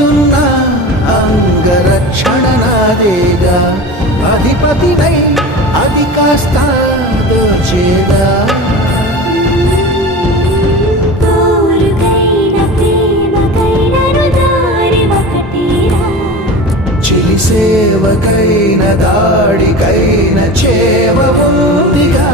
వస్తున్నా అంగరక్షణ నాదేగా అధిపతినై అది కాస్త దోచేదా చిలి సేవకైన దాడికైన చేవ ఉందిగా